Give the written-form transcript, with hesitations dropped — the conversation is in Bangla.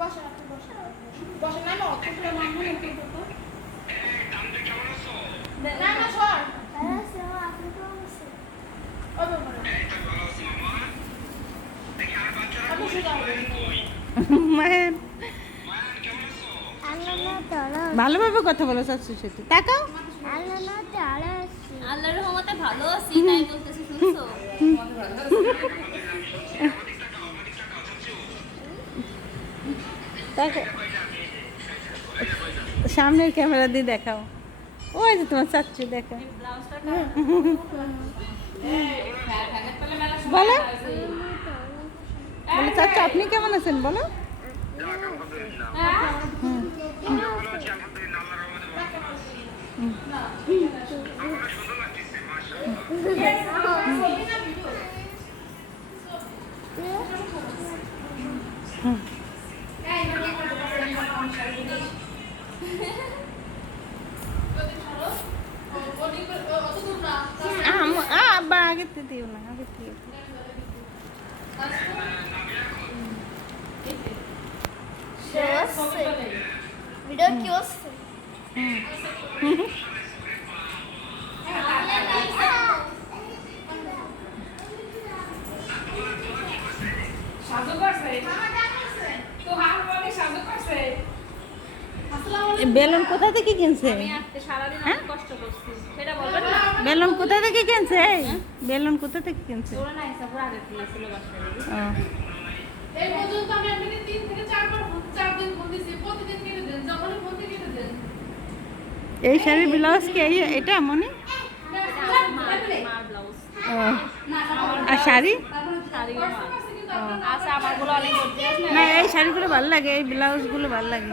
বসেন আপনি বসেন বসেন না অতটা মামু একটু তো না না সর আপনি তো বসে ও বাবা আপনি শুধু মায়ের ভালোভাবে কথা বলো শাশুড়ির সাথে তাকাও। আল্লাহর রহমতে ভালো আছি তাই বলতেছি শুনছো তাকাও সামনের ক্যামেরা দিয়ে দেখাও। ওই যে তোমার চাচ্চু দেখো বলো বলো চাচ্চু আপনি কেমন আছেন বলো। আব্বা আগে দিও না আগে দিও। ভিডিও কি হচ্ছে বেলুন কোথা থেকে কিনছে? বেলুন কোথা থেকে কিনছে? বেলুন কোথা থেকে কিনছে? এই পর্যন্ত আমি আপনাকে 3 থেকে 4 দিন ফোন দিছি প্রতিদিন কেটে দেন যখনই ফোন দিয়ে কেটে দেন। এই শাড়ির ব্লাউজ কি এটা মনে? আর শাড়ি আচ্ছা আমারগুলো অনেক না এই শাড়িগুলো ভালো লাগে এই ব্লাউজগুলো ভালো লাগে।